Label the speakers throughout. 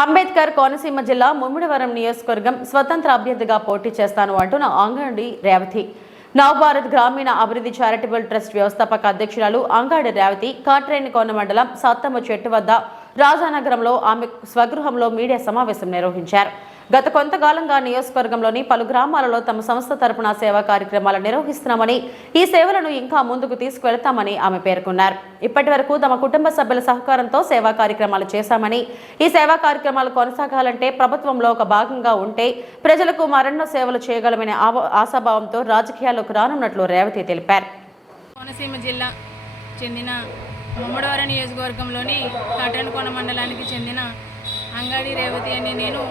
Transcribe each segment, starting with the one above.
Speaker 1: అంబేద్కర్ కోనసీమ జిల్లా ముమ్మిడివరం నియోజకవర్గం స్వతంత్ర అభ్యర్థిగా పోటీ చేస్తాను అంటున్న అంగడి రేవతి. నవభారత్ గ్రామీణ అభివృద్ధి చారిటబుల్ ట్రస్ట్ వ్యవస్థాపక అధ్యక్షురాలు అంగాడి రేవతి కాట్రేనికోన మండలం సత్తమ్మ చెట్టు వద్ద రాజానగరంలో ఆమె స్వగృహంలో మీడియా సమావేశం నిర్వహించారు. గత కొంతకాలంగా నియోజకవర్గంలోని పలు గ్రామాలలో తమ సంస్థ తరపున సేవా కార్యక్రమాలు నిర్వహిస్తున్నామని ఈ సేవలను ఇంకా ముందుకు తీసుకువెళ్తామని ఆమె పేర్కొన్నారు. ఇప్పటి వరకు తమ కుటుంబ సభ్యుల సహకారంతో సేవా కార్యక్రమాలు చేశామని ఈ సేవా కార్యక్రమాలు కొనసాగాలంటే ప్రభుత్వంలో ఒక భాగంగా ఉంటే ప్రజలకు మరెన్నో సేవలు చేయగలమనే ఆశాభావంతో రాజకీయాల్లోకి రానున్నట్లు రేవతి తెలిపారు.
Speaker 2: కోనసీమ జిల్లా చెందిన ముమ్మడివార నియోజకవర్గంలోని కాటన్కోన మండలానికి చెందిన అంగాడి రేవతి అని నేను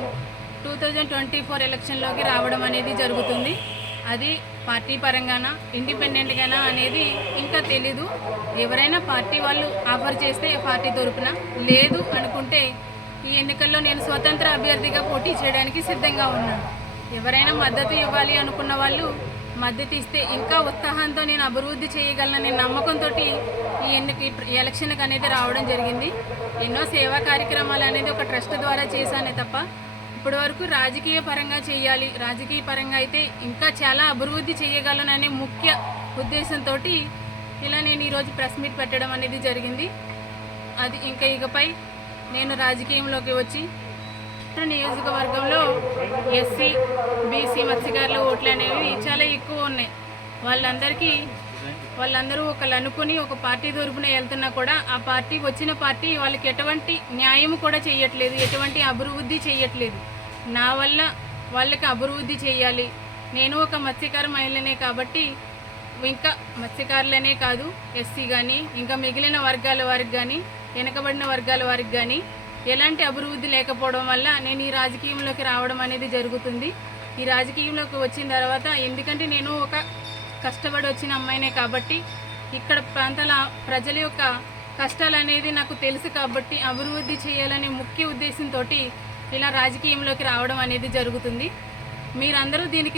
Speaker 2: టూ థౌజండ్ ట్వంటీ ఫోర్ ఎలక్షన్లోకి రావడం అనేది జరుగుతుంది. అది పార్టీ పరంగానా ఇండిపెండెంట్గానా అనేది ఇంకా తెలీదు. ఎవరైనా పార్టీ వాళ్ళు ఆఫర్ చేస్తే పార్టీ తరపున. లేదు అనుకుంటే ఈ ఎన్నికల్లో నేను స్వతంత్ర అభ్యర్థిగా పోటీ చేయడానికి సిద్ధంగా ఉన్నాను ఎవరైనా మద్దతు ఇవ్వాలి అనుకున్న వాళ్ళు మద్దతు ఇస్తే ఇంకా ఉత్సాహంతో నేను అభివృద్ధి చేయగలననే నమ్మకంతో ఈ ఎన్నిక ఎలక్షన్కి అనేది రావడం జరిగింది. ఎన్నో సేవా కార్యక్రమాలు అనేది ఒక ట్రస్ట్ ద్వారా చేశానే తప్ప ఇప్పటి వరకు రాజకీయ పరంగా చేయాలి. రాజకీయ పరంగా అయితే ఇంకా చాలా అభివృద్ధి చేయగలననే ముఖ్య ఉద్దేశంతో ఇలా నేను ఈరోజు ప్రెస్ మీట్ పెట్టడం అనేది జరిగింది. అది ఇంకా ఇకపై నేను రాజకీయంలోకి వచ్చి నియోజకవర్గంలో ఎస్సీ బీసీ మత్స్యకారుల ఓట్లు అనేవి చాలా ఎక్కువ ఉన్నాయి. వాళ్ళందరికీ వాళ్ళందరూ ఒకళ్ళు అనుకుని ఒక పార్టీ తరపున వెళ్తున్నా కూడా ఆ పార్టీ వచ్చిన పార్టీ వాళ్ళకి ఎటువంటి న్యాయం కూడా చేయట్లేదు ఎటువంటి అభివృద్ధి చేయట్లేదు నా వల్ల వాళ్ళకి అభివృద్ధి చేయాలి నేను ఒక మత్స్యకార మహిళనే కాబట్టి ఇంకా మత్స్యకారులనే కాదు ఎస్సీ కానీ ఇంకా మిగిలిన వర్గాల వారికి కానీ వెనకబడిన వర్గాల వారికి కానీ ఎలాంటి అభివృద్ధి లేకపోవడం వల్ల నేను ఈ రాజకీయంలోకి రావడం అనేది జరుగుతుంది. ఈ రాజకీయంలోకి వచ్చిన తర్వాత ఎందుకంటే నేను ఒక కష్టపడి వచ్చిన అమ్మాయినే కాబట్టి ఇక్కడ ప్రాంతాల ప్రజల యొక్క కష్టాలు అనేది నాకు తెలుసు కాబట్టి అభివృద్ధి చేయాలనే ముఖ్య ఉద్దేశంతో ఇలా రాజకీయంలోకి రావడం అనేది జరుగుతుంది. మీరందరూ దీనికి